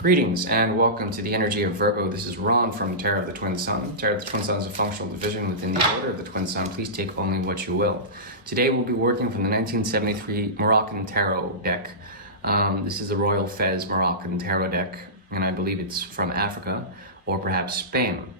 Greetings and welcome to the energy of Virgo. This is Ron from the Tarot of the Twin Sun. Tarot of the Twin Sun is a functional division within the order of the Twin Sun. Please take only what you will. Today we'll be working from the 1973 Moroccan Tarot deck. This is the Royal Fez Moroccan Tarot deck, and I believe it's from Africa or perhaps Spain.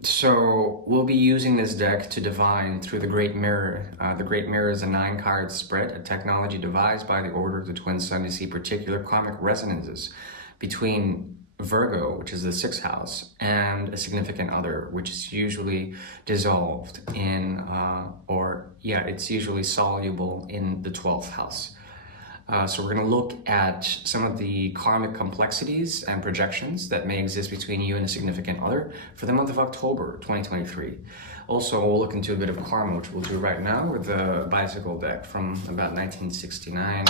So we'll be using this deck to divine through the Great Mirror. The Great Mirror is a 9-card spread, a technology devised by the Order of the Twin Sun to see particular karmic resonances between Virgo, which is the 6th house, and a significant other, which is usually dissolved in, it's usually soluble in the 12th house. So we're going to look at some of the karmic complexities and projections that may exist between you and a significant other for the month of October 2023. Also, we'll look into a bit of karma, which we'll do right now with the bicycle deck from about 1969.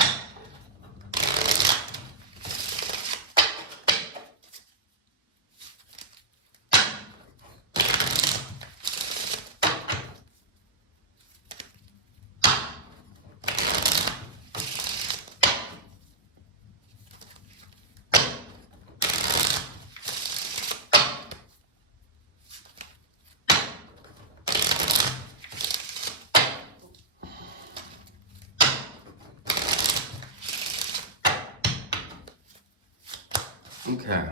Okay.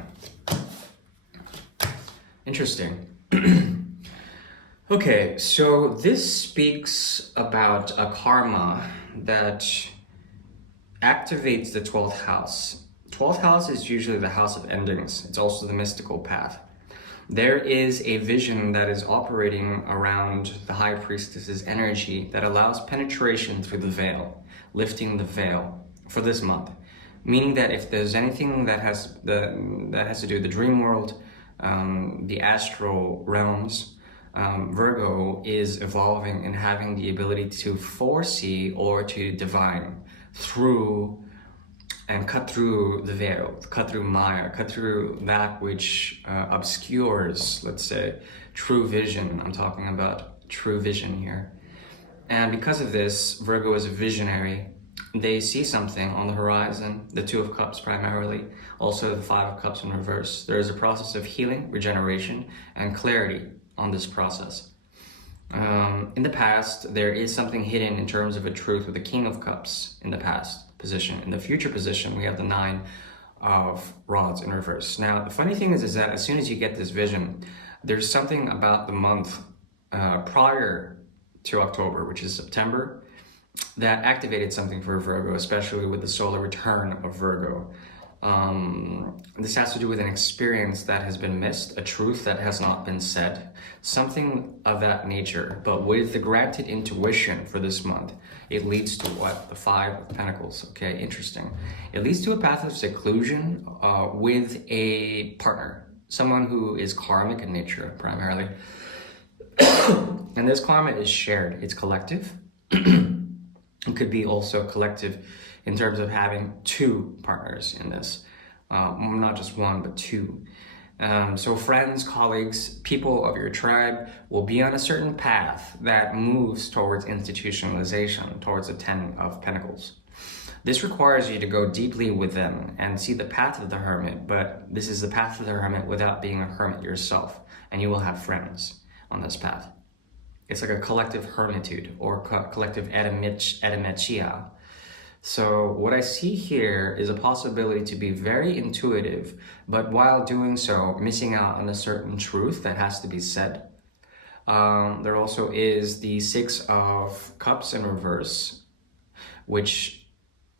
Interesting. Okay, so this speaks about a karma that activates the 12th house. 12th house is usually the house of endings. It's also the mystical path. There is a vision that is operating around the High Priestess's energy that allows penetration through the veil, lifting the veil for this month. Meaning that if there's anything that has to do with the dream world, the astral realms, Virgo is evolving and having the ability to foresee or to divine through and cut through the veil, cut through Maya, cut through that which obscures, let's say, true vision. I'm talking about true vision here. And because of this, Virgo is a visionary. They see something on the horizon, the 2 of Cups primarily, also the 5 of Cups in reverse. There is a process of healing, regeneration, and clarity on this process. In the past, there is something hidden in terms of a truth with the King of Cups in the past position. In the future position, we have the 9 of Rods in reverse. Now, the funny thing is that as soon as you get this vision, there's something about the month prior to October, which is September, that activated something for Virgo, especially with the solar return of Virgo. This has to do with an experience that has been missed, a truth that has not been said, something of that nature. But with the granted intuition for this month, it leads to what? The 5 of Pentacles. Okay, interesting. It leads to a path of seclusion with a partner, someone who is karmic in nature, primarily. And this karma is shared, it's collective. It could be also collective in terms of having 2 partners in this, not just 1, but 2. So friends, colleagues, people of your tribe will be on a certain path that moves towards institutionalization, towards the 10 of Pentacles. This requires you to go deeply within and see the path of the hermit, but this is the path of the hermit without being a hermit yourself, and you will have friends on this path. It's like a collective hermitude or collective eremitia. So what I see here is a possibility to be very intuitive, but while doing so, missing out on a certain truth that has to be said. There also is the 6 of Cups in reverse, which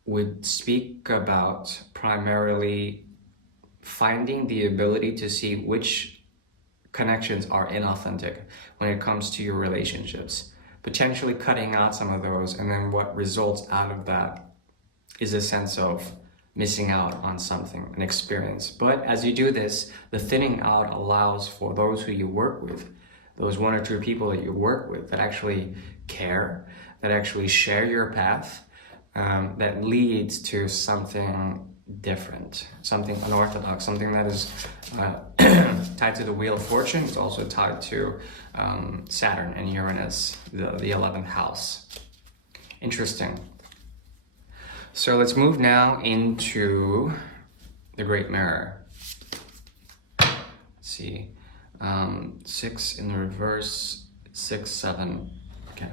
would speak about primarily finding the ability to see which connections are inauthentic when it comes to your relationships, potentially cutting out some of those, and then what results out of that is a sense of missing out on something, an experience. But as you do this, the thinning out allows for those who you work with, those 1 or 2 people that you work with that actually care, that actually share your path, that leads to something different, something unorthodox, something that is tied to the Wheel of Fortune. It's also tied to Saturn and Uranus, the 11th house. Interesting. So let's move now into the Great Mirror. Let's see, 6 in the reverse, 6, 7, okay.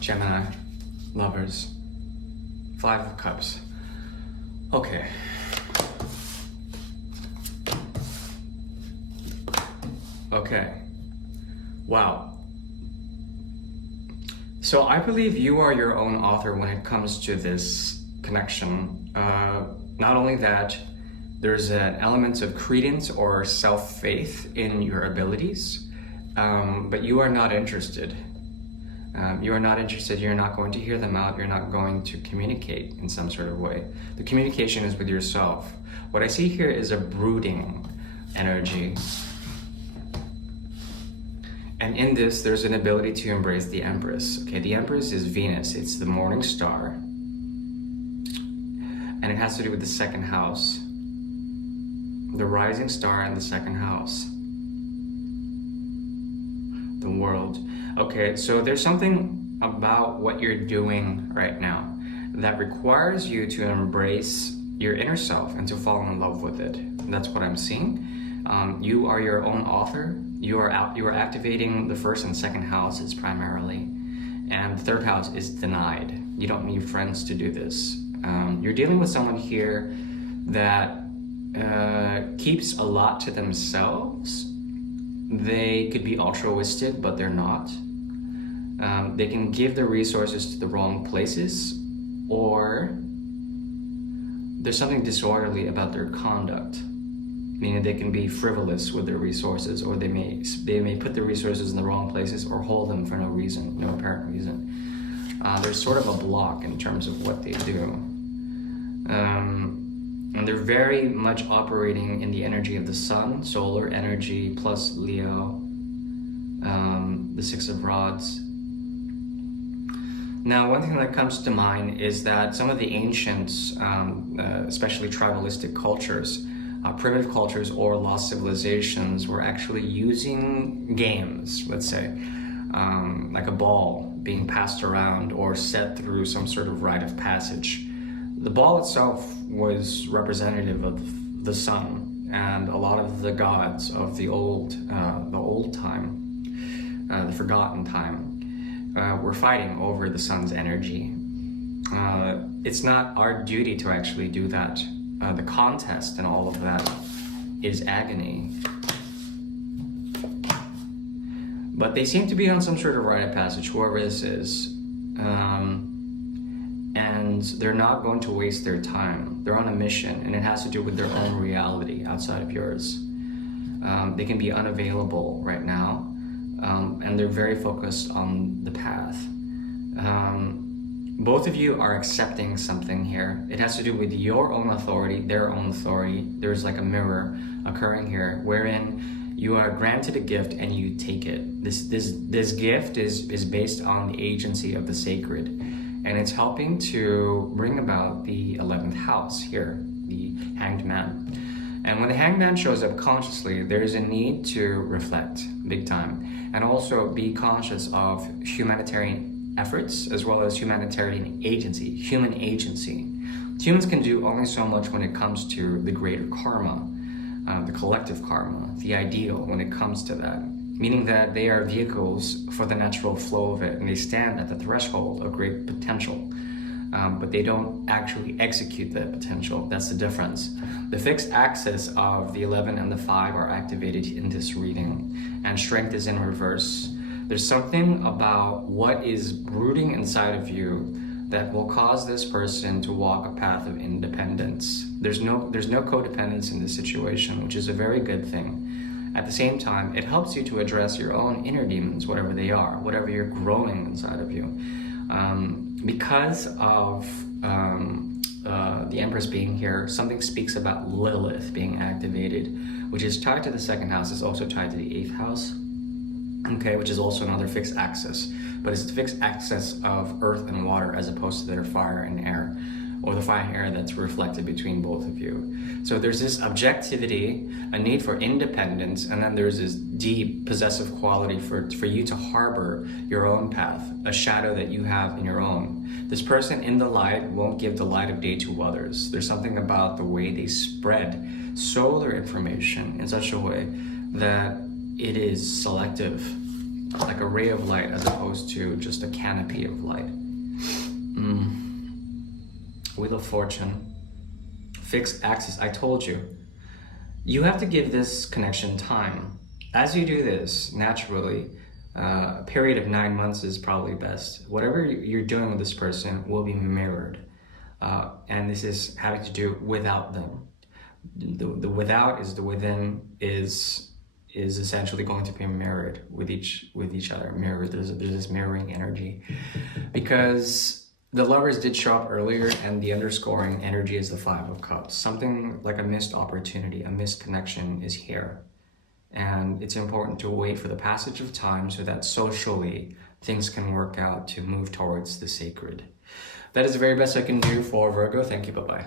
Gemini, Lovers, 5 of Cups. Okay. Okay. Wow. So I believe you are your own author when it comes to this connection. Not only that, there's an element of credence or self-faith in your abilities, but you are not interested. You are not interested, you're not going to hear them out, you're not going to communicate in some sort of way. The communication is with yourself. What I see here is a brooding energy. And in this, there's an ability to embrace the Empress. Okay, the Empress is Venus, it's the morning star. And it has to do with the second house. The rising star in the second house. The world. Okay, so there's something about what you're doing right now that requires you to embrace your inner self and to fall in love with it. That's what I'm seeing. You are your own author. You are activating the first and second houses primarily, and the third house is denied. You don't need friends to do this. You're dealing with someone here that keeps a lot to themselves. They could be altruistic, but they're not. They can give their resources to the wrong places, or there's something disorderly about their conduct, meaning they can be frivolous with their resources, or they may put their resources in the wrong places or hold them for no reason, no apparent reason. There's sort of a block in terms of what they do. And they're very much operating in the energy of the sun, solar energy, plus Leo, the 6 of Rods. Now, one thing that comes to mind is that some of the ancients, especially tribalistic cultures, primitive cultures or lost civilizations were actually using games, let's say, like a ball being passed around or set through some sort of rite of passage. The ball itself was representative of the sun and a lot of the gods of the old time, the forgotten time, were fighting over the sun's energy. It's not our duty to actually do that. The contest and all of that is agony. But they seem to be on some sort of rite of passage, whoever this is. And they're not going to waste their time. They're on a mission, and it has to do with their own reality outside of yours. They can be unavailable right now, and they're very focused on the path. Both of you are accepting something here. It has to do with your own authority, their own authority. There's like a mirror occurring here, wherein you are granted a gift and you take it. This gift is based on the agency of the sacred, and it's helping to bring about the 11th house here, the Hanged Man. And when the Hanged Man shows up consciously, there is a need to reflect big time, and also be conscious of humanitarian efforts as well as humanitarian agency, human agency. Humans can do only so much when it comes to the greater karma, the collective karma, the ideal when it comes to that, meaning that they are vehicles for the natural flow of it, and they stand at the threshold of great potential, but they don't actually execute that potential. That's the difference. The fixed axis of the 11 and the 5 are activated in this reading, and strength is in reverse. There's something about what is brooding inside of you that will cause this person to walk a path of independence. There's no codependence in this situation, which is a very good thing. At the same time, it helps you to address your own inner demons, whatever they are, whatever you're growing inside of you. Because of the Empress being here, something speaks about Lilith being activated, which is tied to the second house, is also tied to the 8th house, okay, which is also another fixed axis, but it's the fixed axis of earth and water as opposed to their fire and air, or the fire and air that's reflected between both of you. So there's this objectivity, a need for independence, and then there's this deep possessive quality for you to harbor your own path, a shadow that you have in your own. This person in the light won't give the light of day to others. There's something about the way they spread solar information in such a way that it is selective, like a ray of light as opposed to just a canopy of light. Wheel of Fortune, fixed axis. I told you, you have to give this connection time. As you do this, naturally, a period of 9 months is probably best. Whatever you're doing with this person will be mirrored. And this is having to do without them. The without is the within is essentially going to be mirrored with each other. Mirrored. There's this mirroring energy, because the Lovers did show up earlier, and the underscoring energy is the 5 of Cups. Something like a missed opportunity, a missed connection is here. And it's important to wait for the passage of time so that socially things can work out to move towards the sacred. That is the very best I can do for Virgo. Thank you. Bye-bye.